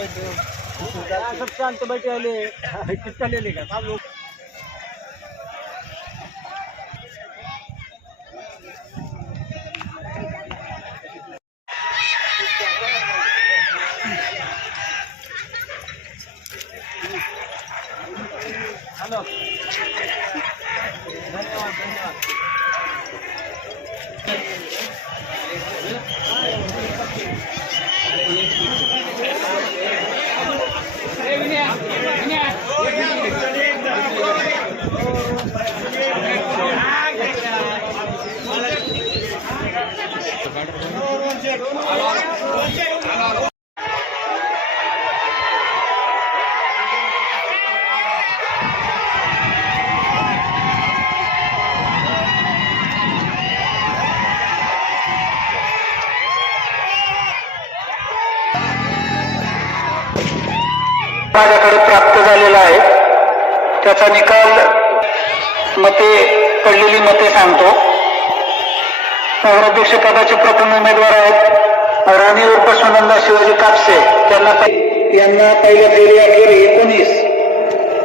सब शांत बैठे वाले कितना ले लेगा सब लोग। हेलो धन्यवाद धन्यवाद। माझ्याकडे प्राप्त झालेला आहे त्याचा निकाल पडलेली मते सांगतो। नगराध्यक्ष पदाचे प्रथम उमेदवार आहेत राणी उर्फ सुनंदा शिवाजी कापसे, त्यांना पहिल्या फेरी अखेर 19,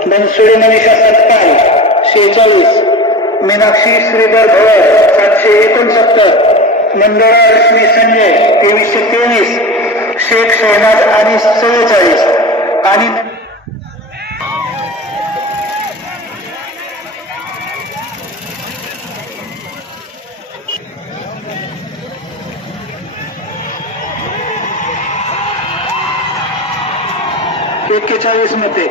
बनसोडे मनीषा सत्पाल 46, मीनाक्षी श्रीधर भवर 769, मंडळा रश्मी संजय 2323, शेख शहनाज आणि 44 आणि मते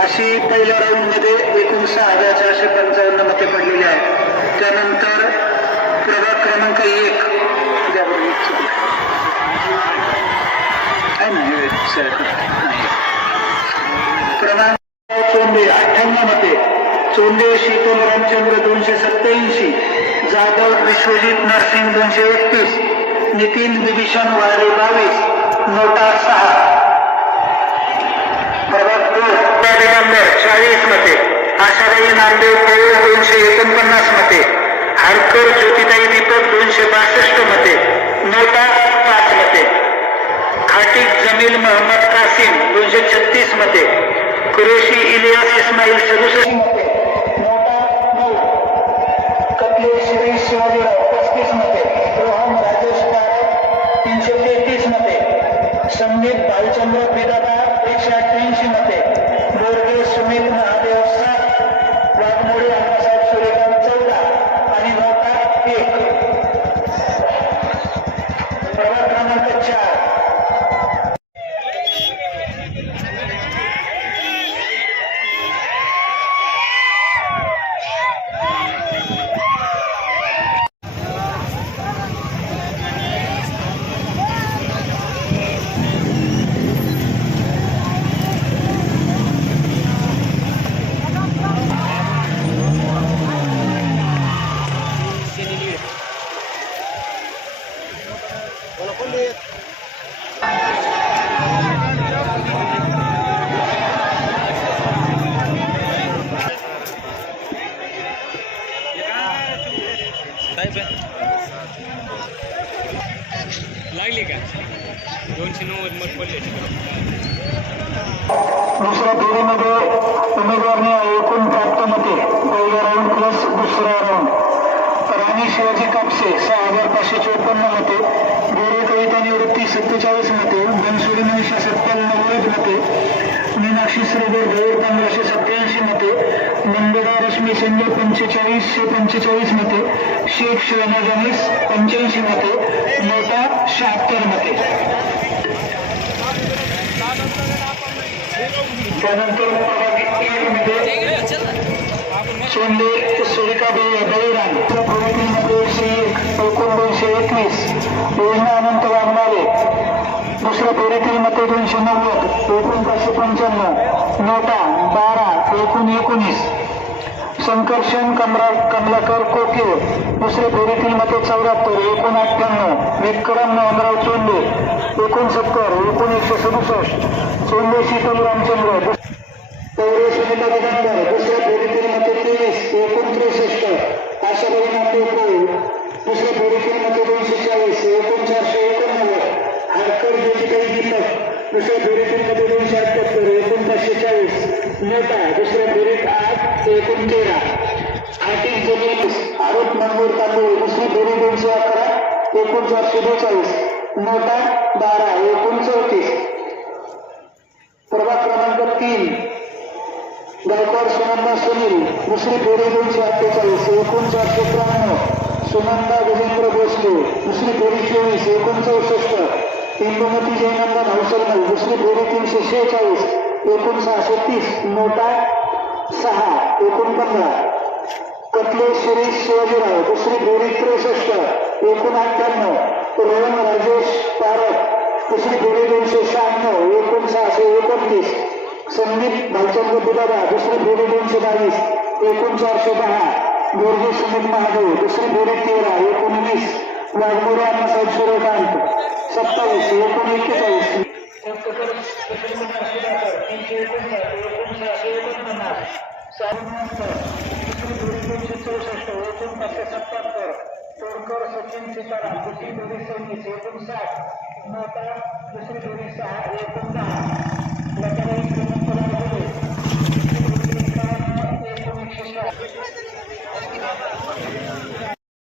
अशी पहिल्या राऊंड मध्ये एकूण 6,455 मते पडलेली आहेत। त्यानंतर प्रभाग क्रमांक 1 क्रमांक चोंडे 58 मते, चोंडे शीतल रामचंद्र 287, जाधव विश्वजित नरसिंग 231, नितीन विभीषण वारे 22, नोटा 6। प्रभाग 2 नंबर 40 मते, आशाबाई नामदेव 249 मते, हरकर ज्योतिताई दीपक 262 मते, नोटा 5 मते, खाटिक जमील मोहम्मद कासिम 236 मते, कुरेशी इलियास इस्माईल 67 मते, नोटा 9, कपले श्री शिवाजीराव 35 मते, रोहन राजेश कारक 333 मते, संदीप भालचंद्र बिदादा 188 मते, बोरगे सुमित महादेव 7, वाघमोडे अण्णासाहेब सूर्यकांत 14 आणि नोटा 1। प्रभाग क्रमांक 4 लागली का 290 मत पडले। दुसऱ्या फेरीमध्ये उमेदवारांनी एकूण प्राप्त मते पहिला राऊंड प्लस दुसरा राऊंड राणी शिवाजी कापसे 6,554 मते, गोरे कविता निवृत्ती 47 मते, बनसोडे मनीषा सत्पाल 90 मते, मीनाक्षी श्रीधर भवर 1587 मते, मंडळा रश्मी संजय 4545 मते, शेख शहनाज 85 मते, नोटा 76 मते। त्यानंतर सोंडे सुरिका बळीराम प्रगतीमध्ये 101, एकूण 221, योजना अनंत वाघमारे दुसऱ्या फेरीतील मते 290, एकूण 595, नोटा 12, एकूण 19, संकर्षण कमलाकर कोके दुसऱ्या फेरीतील मते 74, एकूण 98, विक्रम मोहनराव चोंडे एकूण 70, एकूण 167, चोंडे शीतल रामचंद्र दुसऱ्या फेरीतील मते 23, एकूण 63, आशाबाई नामदेव दुसऱ्या फेरीतील मते 240, एकूण 489, हरकर ज्योतिताई दीपक दुसऱ्या फेरीतील मध्ये 278 एकूण 540 नोटा दुसऱ्या फेरीत 8 एकूण 13 8 जमीन आरोप मंगूर तांदूळ दुसरी फेरी 211 एकूण 442 नोटा 12 एकूण 34 प्रभाग क्रमांक 3 गायकवाड सुनंदा सुनील दुसरी फेरी 248 एकूण 493 सुनंदा गजेंद्र भोसले दुसरी फेरी 24 एकूण 64 इंदुमती जयनंदन हौसलमल दुसरी फेरी 346 एकूण 630 नोटा 6 एकूण 15 कटले शिरीष शिवाजीराव दुसरी फेरी 63 एकूण 98 रोहन राजेश पारख दुसरी फेरी 296 एकूण 629 संदीप भालचंद्र बुदादा दुसरी फेरी 222 एकूण 410 गोरजी सुमित महादेव दुसरी फेरी 13 एकूण 20 वाघमोरे अण्णासाहेब सूर्यकांत 27 एकूण 41 तोडकर सचिन सीताराम दुसरी फेरी 26 एकूण 60 नोटा दुसरी फेरी 6 एकूण 10